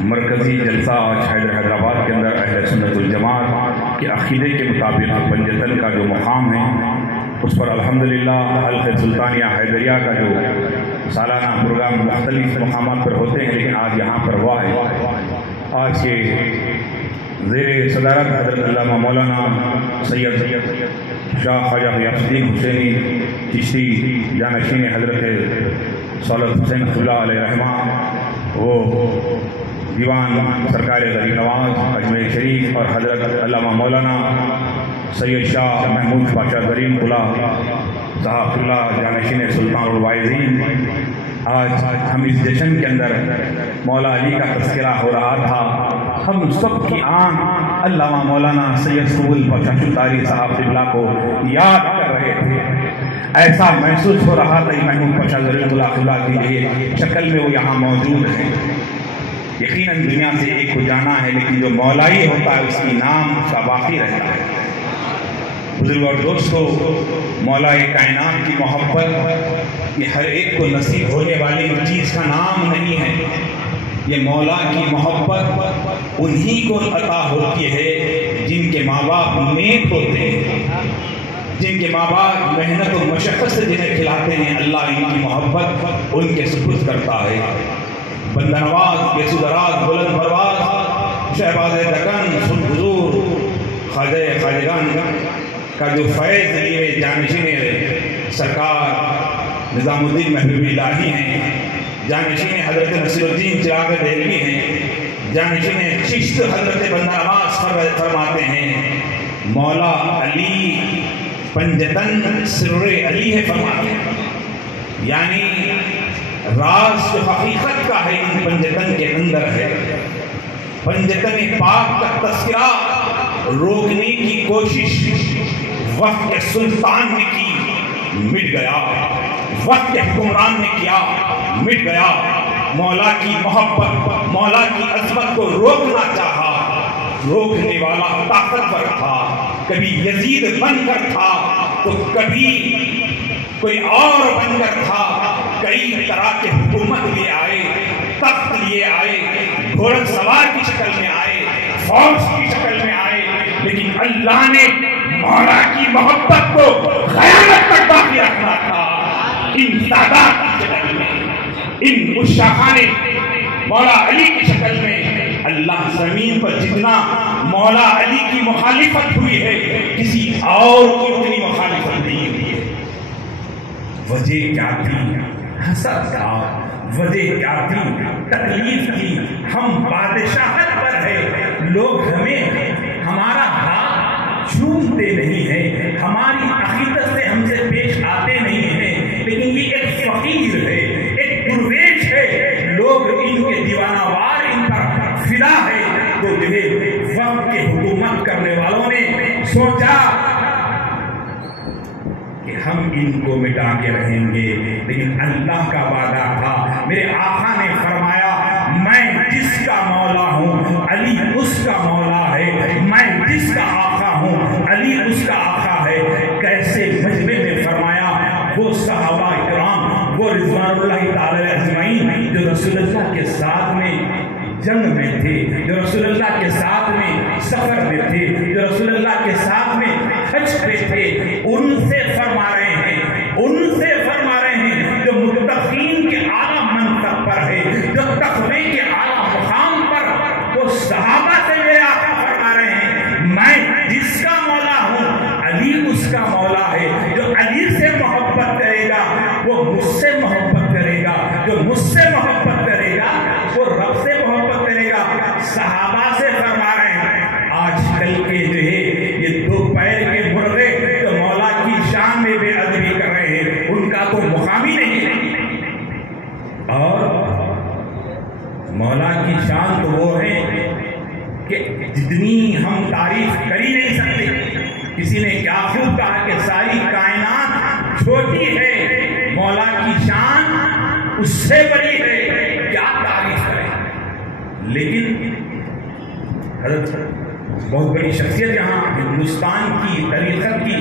مرکزی جلسہ آج حیدرآباد کے اندر اہل سنت الجماعت کے عقیدے کے مطابق پنجتن کا جو مقام ہے اس پر الحمدللہ حلقہ سلطانیہ حیدریہ کا جو سالانہ پروگرام مختلف مقامات پر ہوتے ہیں، لیکن آج یہاں پر ہوا ہے۔ آج کے زیر صدارت حضرت علامہ مولانا سید شاہ خواجہ غیاث الدین حسینی چشتی جانشین حضرت سولت حسین اللہ علیہ رحمہ، وہ دیوان سرکار غریب نواز اجمیر شریف، اور حضرت علامہ مولانا سید شاہ محمود بادشاہ کریم اللہ صاحب اللہ جانشین سلطان الواعظین۔ آج ہم اس جشن کے اندر مولا علی کا تذکرہ ہو رہا تھا، ہم سب کی آنکھ علامہ مولانا سید سہول بخش شتاری صاحب قبلہ کو یاد کر رہے تھے۔ ایسا محسوس ہو رہا تھا محمود بادشاہ کریم اللہ کی شکل میں وہ یہاں موجود ہیں۔ یقیناً دنیا سے ایک کو جانا ہے، لیکن جو مولائی ہوتا ہے اس کی نام اس کا باقی رہتا ہے۔ بزرگ اور دوستو، مولا کائنات کی محبت یہ ہر ایک کو نصیب ہونے والی چیز کا نام نہیں ہے۔ یہ مولا کی محبت انہی کو عطا ہوتی ہے جن کے ماں باپ نیک ہوتے ہیں، جن کے ماں باپ محنت و مشقت سے جنہیں کھلاتے ہیں، اللہ ان کی محبت ان کے سپرد کرتا ہے۔ بندہ نواز، یسو دراز، بلند پرواز، شہباز دکن، سن حضور خواجہ خواجگان کا جو فیض لیے جانشین سرکار نظام الدین محبوب الہی ہیں، جانشین حضرت نصیر الدین چراغ دہلوی ہیں، جانشین چشت حضرت بندہ نواز فرماتے ہیں مولا علی پنجتن سر علی ہے فرماتے ہیں، یعنی راز جو حقیقت کا ہے ان پنجتن کے اندر ہے۔ پنجتن پاک کا تذکرہ روکنے کی کوشش وقت کے سلطان نے کی، مٹ گیا، وقت کے حکمران نے کیا، مٹ گیا۔ مولا کی محبت، مولا کی عظمت کو روکنا چاہا، روکنے والا طاقتور تھا، کبھی یزید بن کر تھا تو کبھی کوئی اور بن کر تھا، کئی طرح کے حکومت لے آئے، تخت لیے آئے، گھوڑا سوار کی شکل میں آئے، فوج کی شکل میں آئے، لیکن اللہ نے مولا کی محبت کو قیامت تک باقی رکھنا تھا۔ ان سادات کی شکل میں، ان عشاقاں نے مولا علی کی شکل میں، اللہ زمین پر جتنا مولا علی کی مخالفت ہوئی ہے کسی اور کی اتنی مخالفت نہیں ہوئی ہے۔ وجہ کیا تھی؟ حسد تھا، وجہ کیا تھی؟ تکلیف تھی۔ ہم بادشاہت پر ہے، لوگ ہمیں ہمارا ہاتھ چھومتے نہیں ہیں، ہماری عقیدت سے ہم سے پیش آتے نہیں ہیں، لیکن یہ ایک فقیر ہے، ایک درویش ہے، لوگ ان کے دیوانہ وار ان پر فدا ہے۔ تو جو ہے وقت کے حکومت کرنے والوں نے سوچا کہ ہم ان کو مٹا کے رہیں گے، لیکن اللہ کا وعدہ تھا، میرے آقا نے فرمایا میں جس کا مولا ہوں علی اس کا مولا ہے، میں جس کا آقا ہوں علی اس کا آقا ہے۔ کیسے مجمع میں فرمایا وہ صحابہ کرام، وہ رضوان اللہ تعالی اجمعین جو رسول اللہ کے ساتھ میں جنگ میں تھے، جو رسول اللہ کے ساتھ میں سفر میں تھے، جو رسول اللہ کے ساتھ میں حج پہ تھے، ان سے فرما رہے ہیں، ان سے فرما رہے ہیں جو متقین کے اعلیٰ منصب پر ہے، جو تقوی کے اعلیٰ مقام پر، وہ صحابہ سے میرے آقا فرما رہے ہیں میں جس کا مولا ہوں علی اس کا مولا ہے۔ جو علی سے محبت کرے گا وہ مجھ سے محبت کرے گا، جو مجھ سے محبت کرے گا وہ رب سے محبت کرے گا۔ صحابہ سے فرما رہے ہیں۔ آج کل کے جو ہے یہ دو پیر کے مرغے جو مولا کی شان میں بے ادبی کر رہے ہیں، ان کا تو مقام ہی نہیں ہے۔ اور مولا کی شان تو وہ ہے کہ جتنی ہم تعریف کر ہی نہیں سکتے۔ کسی نے کیا خوب کہا کہ ساری کائنات چھوٹی ہے، مولا کی شان اس سے بڑی ہے، کیا تعریف کریں۔ لیکن حضرت بہت بڑی شخصیت یہاں ہندوستان کی طریقت کی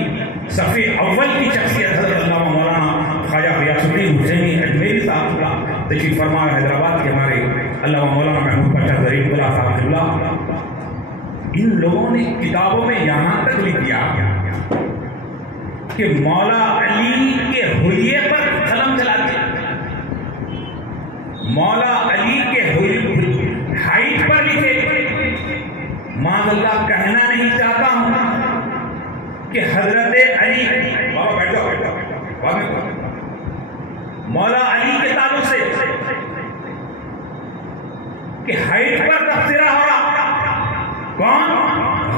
صفِ اول کی شخصیت حضرت علامہ مولانا خواجہ غیاث الدین حسینی اجمیری صاحب کا تشریف فرما حیدرآباد کے ہمارے اللہ مولانا محمود پاشا ظریف اللہ صاحب قبلہ، ان لوگوں نے کتابوں میں یہاں تک لکھ دیا کہ مولا علی کے حلیے پر قلم چلاتے، مولا علی کے ہائٹ پر لکھے۔ معاذ اللہ کہنا نہیں چاہتا ہوں کہ حضرت علی، بابا بیٹھو مولا علی کے تعلق سے کہ ہائٹ پر تبصرہ ہو رہا، کون؟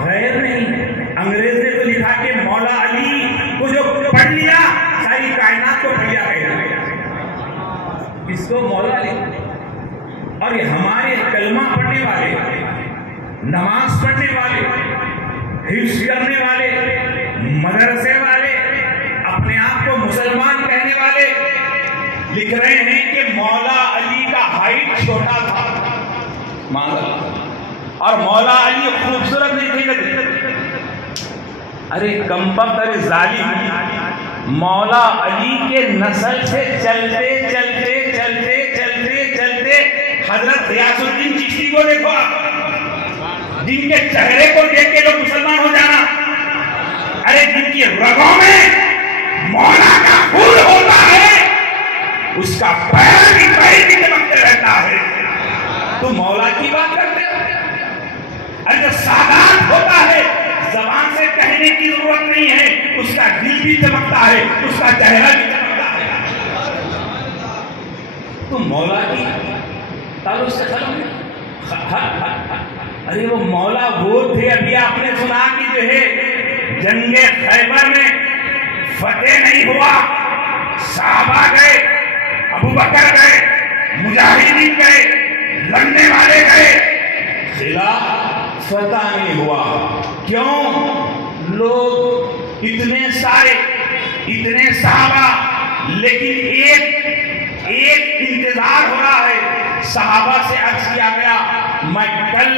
غیر نہیں، انگریز نے تو لکھا کہ مولا علی کو جو پڑھ لیا ساری کائنات کو پڑھ لیا گیا، اس کو مولا علی۔ اور یہ ہمارے کلمہ پڑھنے والے، نماز پڑھنے والے، حفظ کرنے والے، مدرسے والے، اپنے آپ کو مسلمان کہنے والے لکھ رہے ہیں کہ مولا علی کا ہائٹ چھوٹا تھا، اور مولا علی خوبصورت نہیں تھے۔ ارے کمبخت، ارے ظالم، مولا علی کے نسل سے چلتے چلتے چلتے چلتے چلتے حضرت غیاث الدین چشتی کو دیکھو آپ، جن کے چہرے کو دیکھ کے لوگ مسلمان ہو جانا، ارے جن کی رگوں میں مولا کا خون ہوتا ہے، اس کا پیر بھی چمکتے رہتا ہے، تو مولا کی بات کرتے ہو؟ ارے جو سادات ہوتا ہے زبان سے کہنے کی ضرورت نہیں ہے، اس کا دل بھی چمکتا ہے، اس کا چہرہ بھی چمکتا ہے، تو مولا کی تعلق سے ختم۔ ارے وہ مولا وہ تھے، ابھی آپ نے سنا کہ جو ہے جنگ خیبر میں فتح نہیں ہوا، صحابہ گئے، ابو بکر گئے، مجاہدین گئے، لڑنے والے گئے، خلاف فتح نہیں ہوا۔ کیوں؟ لوگ اتنے سارے، اتنے صحابہ، لیکن ایک انتظار ہو رہا ہے۔ صحابہ سے عرض کیا گیا میں کل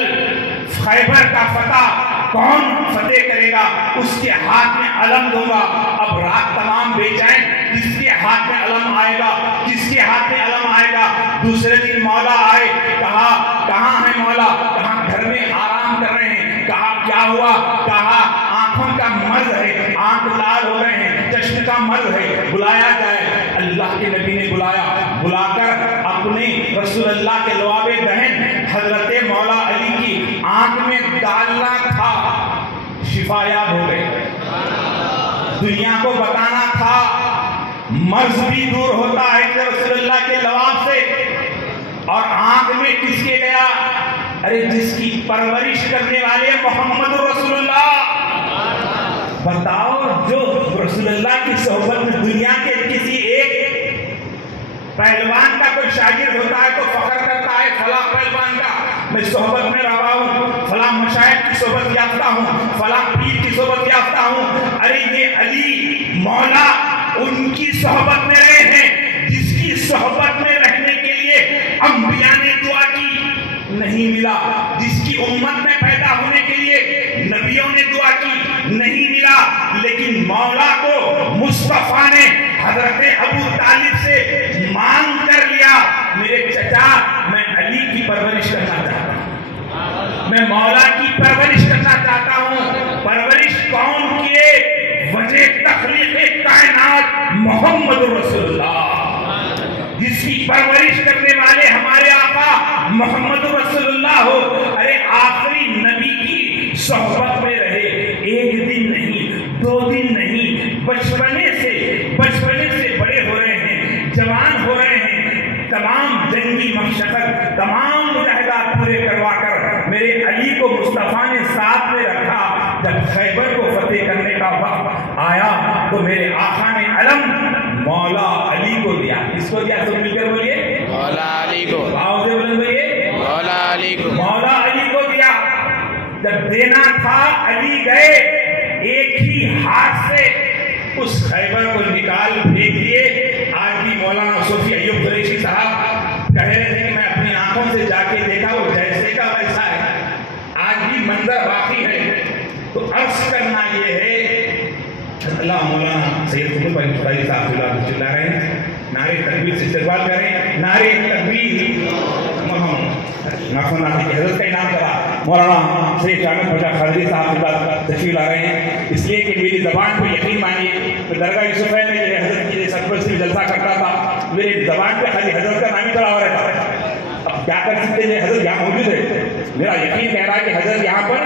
خیبر کا فتح کون فتح کرے گا اس کے ہاتھ میں علم دوں گا۔ اب رات تمام بے چین، کس کے ہاتھ میں علم آئے گا، کس کے ہاتھ میں علم آئے گا۔ دوسرے دن مولا آئے، کہا کہاں ہے مولا؟ کہاں گھر میں آرام کر رہے ہیں۔ کہا کیا ہوا؟ کہا آنکھوں کا مرض ہے، آنکھ لال ہو رہے ہیں، چشم کا مرض ہے، بلایا جائے۔ اللہ کے نبی نے بلایا، بلا کر اپنے رسول اللہ کے لعاب دہن حضرت مولا علی کی آنکھ میں ڈالنا تھا، شفا یاب ہو گئے۔ دنیا کو بتانا تھا مرض بھی دور ہوتا ہے رسول اللہ کے لعاب سے۔ اور آنکھ میں کس کے گیا؟ ارے جس کی پرورش کرنے والے محمد رسول اللہ۔ بتاؤ، جو رسول اللہ کی صحبت میں دنیا کے کسی ایک پہلوان کا کوئی شاگرد ہوتا ہے تو فخر کرتا ہے فلاں پہلوان کا میں صحبت میں رہا ہوں، فلاں مشائخ کی صحبت یافتہ ہوں، فلاں پیر کی صحبت یافتہ ہوں۔ ارے یہ علی مولا ان کی صحبت میں رہے ہیں جس کی صحبت میں رہنے کے لیے انبیاء نے دعا کی، نہیں ملا۔ جس کی امت میں پیدا ہونے کے لیے نبیوں نے دعا کی، نہیں ملا۔ لیکن مولا کو مصطفیٰ نے حضرت ابو طالب سے مانگ کر لیا، میرے چچا میں علی کی پرورش کرنا چاہتا ہوں، میں مولا کی پرورش کرنا چاہتا ہوں۔ پرورش کون کیے؟ وجہ تخلیق کائنات محمد رسول اللہ، جس کی پرورش کرنے والے ہمارے آقا محمد رسول اللہ ہو۔ ارے آخری نبی کی صحبت میں رہے، ایک دن نہیں، 2 دن نہیں، بچپنے سے بڑے ہو رہے ہیں، جوان ہو رہے ہیں، تمام جنگی مشقت، تمام مجاہدات پورے کروا کر میرے علی کو مصطفیٰ نے ساتھ میں رکھا۔ جب خیبر کو فتح کرنے کا وقت آیا تو میرے آقا نے علم مولا علی کو دیا۔ اس کو دیا؟ سب مل کر بولیے مولا علی کو، آؤ سے بلند بولیے مولا علی کو، مولا علی کو دیا۔ جب دینا تھا علی گئے، ایک ہی ہاتھ سے اس خیبر کو نکال پھینک دیے۔ آج بھی مولانا صوفی ایوب قریشی صاحب کہہ رہے تھے کہ میں اپنی آنکھوں سے جا کے دیکھا، وہ جیسے کا ویسا ہے، آج بھی منظر باقی ہے۔ تو عرض کرنا یہ ہے، اللہ مولانا سید قطب بخاری صاحب چلا رہے ہیں، نعرے تکبیر سے استقبال کریں، نعرے تکبیر محمد ناخن کی حضرت کا انعام کرا. مولانا سید احمد پشا قادری صاحب تشریف لا رہے ہیں. اس لیے کہ میری زبان کو یقین مانیے کہ درگاہ یوسفین میں جو حضرت کی سرپرستی میں جلسہ کرتا تھا میری زبان پہ خالی حضرت کا نام ہی چڑھا ہوا رہتا ہے. اب کیا کر سکتے ہیں, حضرت یہاں موجود ہے. میرا یقین کہہ رہا ہے کہ حضرت یہاں پر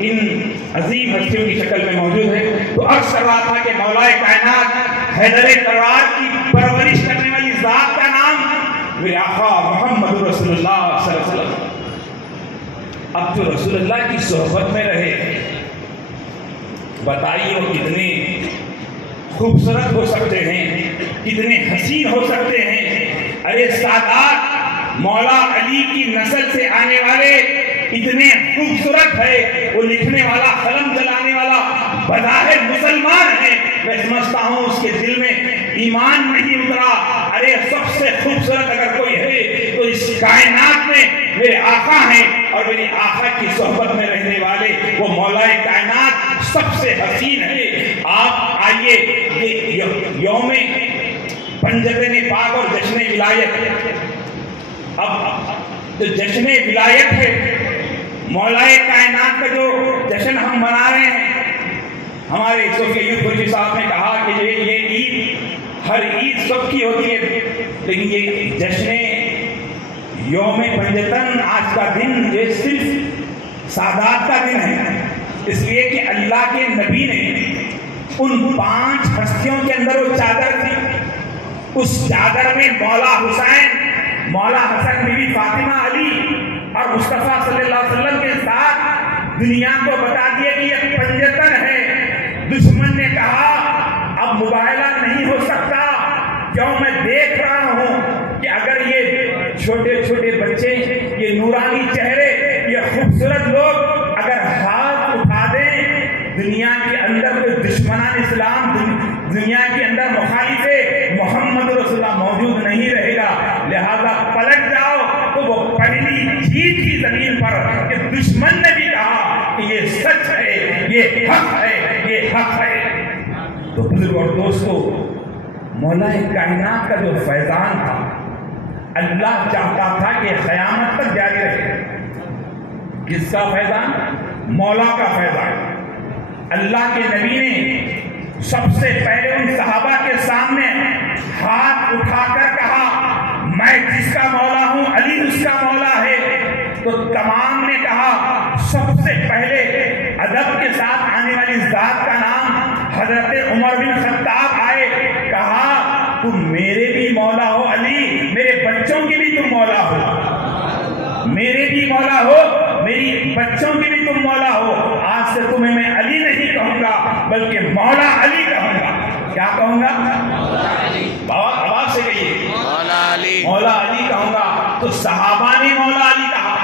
ان عظیم ہستیوں کی شکل میں موجود ہے. تو عرض کر رہا تھا کہ مولا کائنات حیدر کرار کی پرورش کرنے والی ذات کا نام میرے آقا محمد رسول اللہ صلی اللہ علیہ وسلم. اب جو رسول اللہ کی صحبت میں رہے, بتائیے وہ کتنے خوبصورت ہو سکتے ہیں, کتنے حسین ہو سکتے ہیں. ارے سادات مولا علی کی نسل سے آنے والے اتنے خوبصورت ہے. وہ لکھنے والا, قلم چلانے والا بظاہر مسلمان ہے, میں سمجھتا ہوں اس کے دل میں ایمان نہیں اترا. ارے سب سے خوبصورت اگر کوئی ہے تو اس کائنات میں میرے آقا ہیں, اور میری آقا کی صحبت میں رہنے والے وہ مولا کائنات سب سے حسین ہے. آپ آئیے, یہ یوم پنجتن پاک اور جشن ولایت, اب جو جشن ولایت ہے مولا کائنات کا جو جشن ہم منا رہے ہیں, ہمارے صوفی ایوب خلجی صاحب نے کہا کہ یہ عید ہر عید سب کی ہوتی ہے, لیکن یہ جشن یوم پنجتن آج کا دن یہ صرف سادات کا دن ہے. اس لیے کہ اللہ کے نبی نے ان 5 ہستیوں کے اندر وہ چادر تھی, اس چادر میں مولا حسین, مولا حسن بی بی فاطمہ, علی اور مصطفیٰ صلی اللہ علیہ وسلم کے ساتھ دنیا کو بتا دیا کہ یہ پنجتن ہے. دشمن نے کہا اب مباہلہ نہیں ہو سکتا, کیوں میں دیکھ رہا ہوں کہ اگر یہ چھوٹے چھوٹے بچے, یہ نورانی چہرے, یہ خوبصورت لوگ اگر ہاتھ اٹھا دیں, دنیا کے اندر کوئی دشمنان اسلام, دنیا کے اندر مخالف محمد رسول اللہ موجود نہیں رہے گا. لہذا پلٹ جاؤ. تو وہ پہلی جیت کی زمین پر کہ دشمن نے بھی کہا کہ یہ سچ ہے, یہ حق ہے, یہ حق ہے. تو بزرگ اور دوستو, مولا کائنات کا جو فیضان تھا اللہ چاہتا تھا کہ قیامت تک جاری رہے. کس کا فیضان؟ مولا کا فیضان. اللہ کے نبی نے سب سے پہلے ان صحابہ کے سامنے ہاتھ اٹھا کر کہا میں جس کا مولا ہوں علی اس کا مولا ہے. تو تمام نے کہا, سب سے پہلے ادب کے ساتھ آنے والی ذات کا نام حضرت عمر بن خطاب آئے, کہا تم میرے بھی مولا ہو علی, میرے بچوں کے بھی تم مولا ہو, میرے بھی مولا ہو, میری بچوں کی بھی تم مولا ہو. آج سے تمہیں میں علی نہیں کہوں گا بلکہ مولا علی کہوں گا. کیا کہوں گا؟ آواز سے کہیے, مولا علی, مولا علی کہوں گا. تو صحابہ نے مولا علی کہا,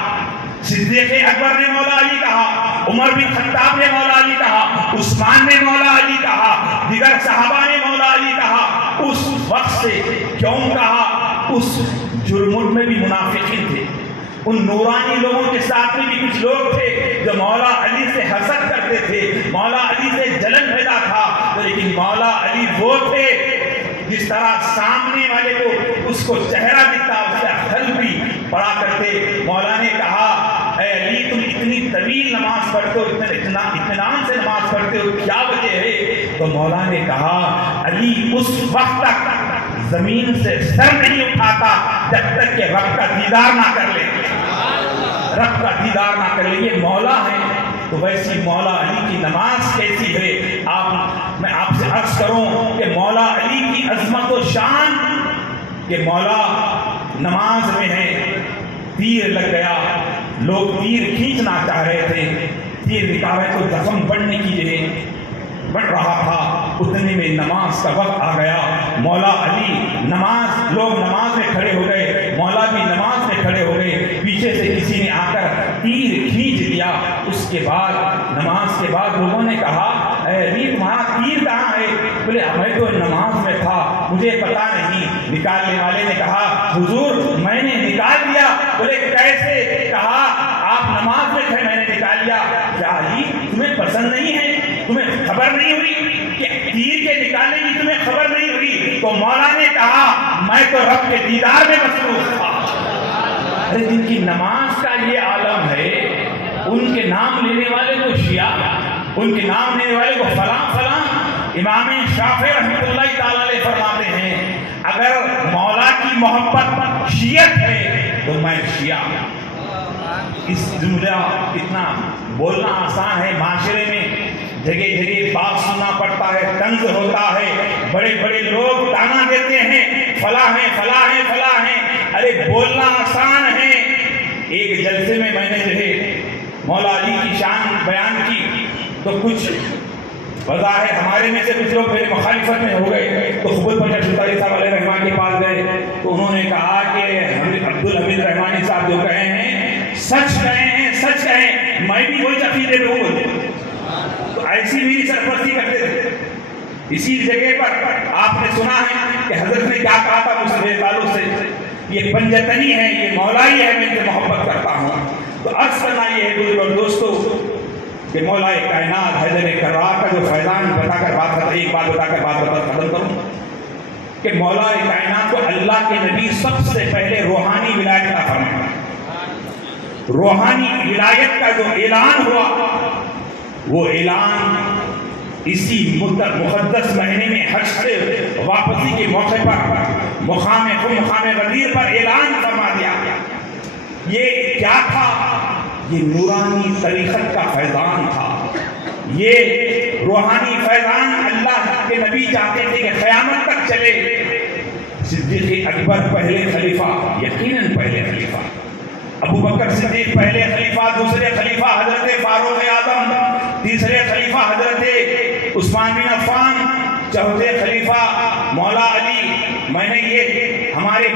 صدیق اکبر نے مولا علی کہا, عمر بن خطاب نے مولا علی کہا, عثمان نے مولا علی کہا, دیگر صحابہ نے مولا علی کہا. اس وقت سے کیوں کہا؟ اس جرم میں بھی منافقین تھے, ان نورانی لوگوں کے ساتھ میں بھی کچھ لوگ تھے جو مولا علی سے حسد کرتے تھے, مولا علی سے جلن پیدا تھا. لیکن مولا علی وہ تھے جس طرح سامنے والے کو اس کو چہرہ دکھتا اس کا حل بھی پڑا کرتے. مولا نے کہا اے علی تم اتنی طویل نماز پڑھتے ہو, اطمینان سے نماز پڑھتے ہو, کیا وجہ ہے؟ تو مولا نے کہا علی اس وقت تک زمین سے سر نہیں اٹھاتا جب تک کہ رب کا دیدار نہ کر لے, رب کا دیدار نہ کر لے. یہ مولا ہے. تو ویسی مولا علی کی نماز کیسی ہے؟ میں آپ سے عرض کروں کہ مولا علی کی عظمت و شان, کہ مولا نماز میں ہے, تیر لگ گیا, لوگ تیر کھینچنا چاہ رہے تھے, تیر نکالے تو زخم بڑھنے کی جگہ بڑھ رہا تھا, اتنے میں نماز کا وقت آ گیا. مولا علی نماز, لوگ نماز میں کھڑے ہو گئے, مولا بھی نماز میں کھڑے ہو گئے. پیچھے سے کسی نے آ کر تیر کھینچ لیا. اس کے بعد نماز کے بعد لوگوں نے کہا اے علی تمہارا تیر کہاں ہے؟ بولے میں تو نماز میں تھا, مجھے پتا نہیں. نکالنے والے نے کہا حضور میں نے نکال لیا. بولے کیسے؟ کہا آپ نماز میں تھے, میں نے نکال لیا. کیا علی تمہیں پسند نہیں ہے, تمہیں خبر نہیں ہوئی کہ تیر کے نکالنے کی تمہیں خبر نہیں ہوئی؟ تو مولا نے کہا میں تو رب کے دیدار میں مصروف تھا, ارے جن کی نماز کا یہ عالم ہے ان کے نام لینے والے کو شیعہ، ان کے نام لینے والے کو فلاں فلاں. امام شافعی رحمۃ اللہ تعالی علیہ فرماتے ہیں اگر مولا کی محبت شیعت ہے تو میں شیعہ. اس جملہ اتنا بولنا آسان ہے، معاشرے میں جگہ جگہ بات سننا پڑتا ہے، طنز ہوتا ہے، بڑے بڑے لوگ تانا دیتے ہیں فلاں ہیں فلاں ہیں فلاں ہیں. ارے بولنا آسان ہے. ایک جلسے میں نے جو ہے مولا علی کی شان بیان کی تو کچھ بظاہر ہمارے میں سے کچھ لوگ میرے مخالفت میں ہو گئے تو خبر پر شلطاری صاحب علیہ رحمان کے پاس گئے تو انہوں نے کہا کہ عبدالحمید رحمانی صاحب جو کہے ہیں سچ کہے ہیں، سچ کہیں. میں بھی وہی عقیدے پہ ہوں. تو ایسی میری سرپرستی کرتے تھے. اسی جگہ پر آپ نے سنا ہے کہ حضرت نے کیا کہا تھا مجھ سے میرے تعلق سے، یہ پنجتنی ہے، یہ مولائی ہے، میں ان سے محبت کرتا ہوں. تو عرض کرنا یہ ہے بزرگ اور دوستو کہ مولا کائنات حیدر کرار کا جو فیضان بتا کر بات کرتا، ایک بات بتا کر بات ختم کروں کہ مولا کائنات کو اللہ کے نبی سب سے پہلے روحانی ولایت کا فرمایا. روحانی ولایت کا جو اعلان ہوا وہ اعلان اسی مقدس مہینے میں حج سے واپسی کے موقع پر مقام غدیر پر اعلان فرما دیا. یہ کیا تھا؟ یہ نورانی طریقت کا فیضان تھا. یہ روحانی فیضان اللہ کے نبی چاہتے تھے کہ قیامت تک چلے. صدیق اکبر پہلے خلیفہ، یقیناً پہلے خلیفہ، ابو بکر صدیق پہلے خلیفہ، دوسرے خلیفہ حضرت فاروق اعظم، تیسرے خلیفہ حضرت عثمان بن عفان، چوتھے خلیفہ مولا علی. میں نے یہ ہمارے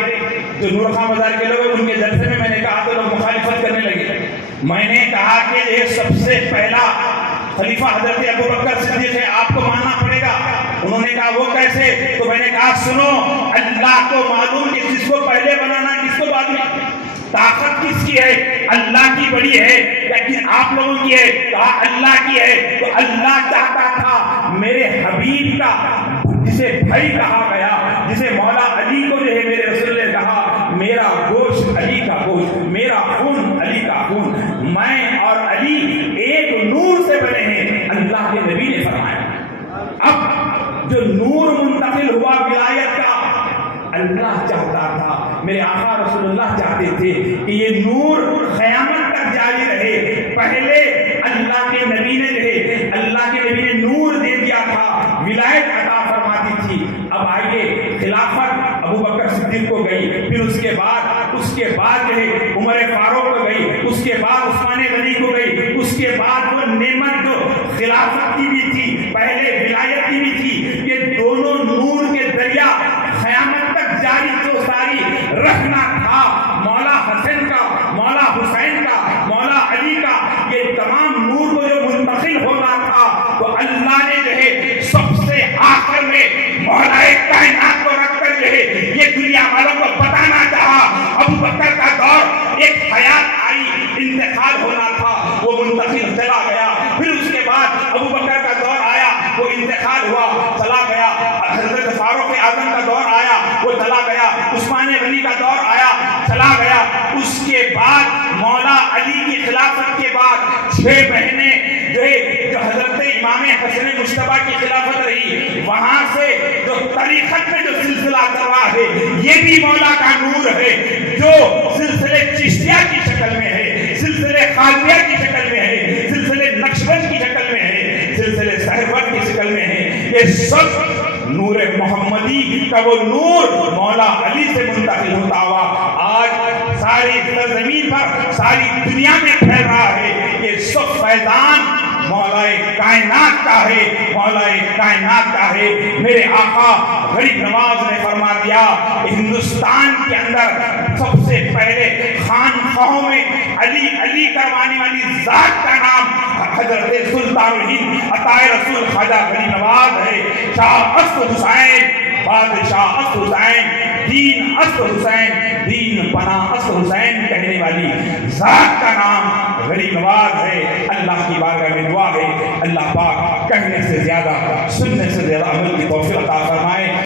جو نور خان بازار کے لوگ ان کے جلسے میں نے کہا تو لوگ مخالفت کرنے لگے. میں نے کہا کہ یہ سب سے پہلا خلیفہ حضرت ابو بکر صدیق ہے، آپ کو ماننا پڑے گا. انہوں نے کہا وہ کیسے؟ تو میں نے کہا سنو، اللہ کو معلوم کہ کس کو پہلے بنانا کس کو بعد میں. طاقت کس کی ہے؟ اللہ کی بڑی ہے، لیکن آپ لوگوں کی ہے. کہا اللہ کی ہے. تو اللہ چاہتا تھا میرے حبیب کا، جسے بھائی کہا گیا، جسے مولا علی کو جو ہے میرے رسول نے کہا میرا گوشت علی کا گوشت، میرا خون علی کا خون، میں اور علی ایک نور سے بنے ہیں، اللہ کے نبی نے فرمایا. اب جو نور منتقل ہوا ولایت کا، اللہ چاہتا تھا، میرے آقا رسول اللہ چاہتے تھے کہ یہ نور قیامت تک جاری رہے. پہلے اللہ کے نبی نے رہے، اللہ کے نبی نے نور دے دیا تھا، ولایت عطا فرماتی تھی. اب آئیے خلافت ابو بکر صدیق کو گئی، پھر اس کے بعد جو ہے عمر فاروق کو گئی، اس کے بعد عثمان غنی کو گئی، اس کے بعد وہ نعمت جو خلافت کی بھی تھی، پہلے ولایت کی بھی تھی، یہ دونوں نور کے دریا قیامت تک جاری تو ساری رکھنا تھا. مولا حسن کا، مولا حسین کا، مولا علی کا، یہ تمام نور کو جو منتقل ہونا تھا تو اللہ نے جو ہے سب سے آخر میں مولا کائنات کو رکھ کر جو ہے یہ دنیا والوں کو بتانا چاہا. ابو بکر کا دور ایک حیات آئی، انتقال ہونا تھا، وہ منتقل چلا گیا. پھر اس کے بعد ابو بکر کا دور آیا، وہ انتقال ہوا، چلا گیا. حضرت فاروق اعظم کا دور آیا، وہ چلا گیا. عثمان غنی کا دور آیا، چلا گیا. اس کے بعد مولا علی کی خلافت کے بعد 6 مہینے جو حضرت امام حسن مجتبیٰ کی خلافت رہی، وہاں سے جو طریقت میں جو سلسلہ کروا ہے یہ بھی مولا کا نور ہے، جو سلسلے چشتیہ کی شکل میں ہے، سلسلے قادریہ کی شکل میں ہے، سلسلے نقشبند کی شکل میں ہے، سلسلے سہروردی کی شکل میں ہے. یہ سب نور محمدی کا وہ نور مولا علی سے منتقل ہوتا ہوا آج ساری زمین پر، ساری دنیا میں پھیل رہا ہے. یہ سب فیضان مولا کائنات کا ہے، مولا کائنات کا ہے. میرے آقا غریب نواز نے فرما دیا ہندوستان کے اندر سب سے پہلے خانقاہوں میں علی علی کروانے والی ذات کا نام حضرت سلطان الہند عطائے رسول خواجہ غریب نواز ہے. شاہ اسد حسین، بادشاہ اسد حسین، دین اسد حسین، دین پناہ اسد حسین کہنے والی ذات کا نام غریب نواز ہے. اللہ کی بارگاہ میں دعا ہے اللہ پاک کہنے سے زیادہ، سننے سے زیادہ عمل کی توفیق عطا فرمائے.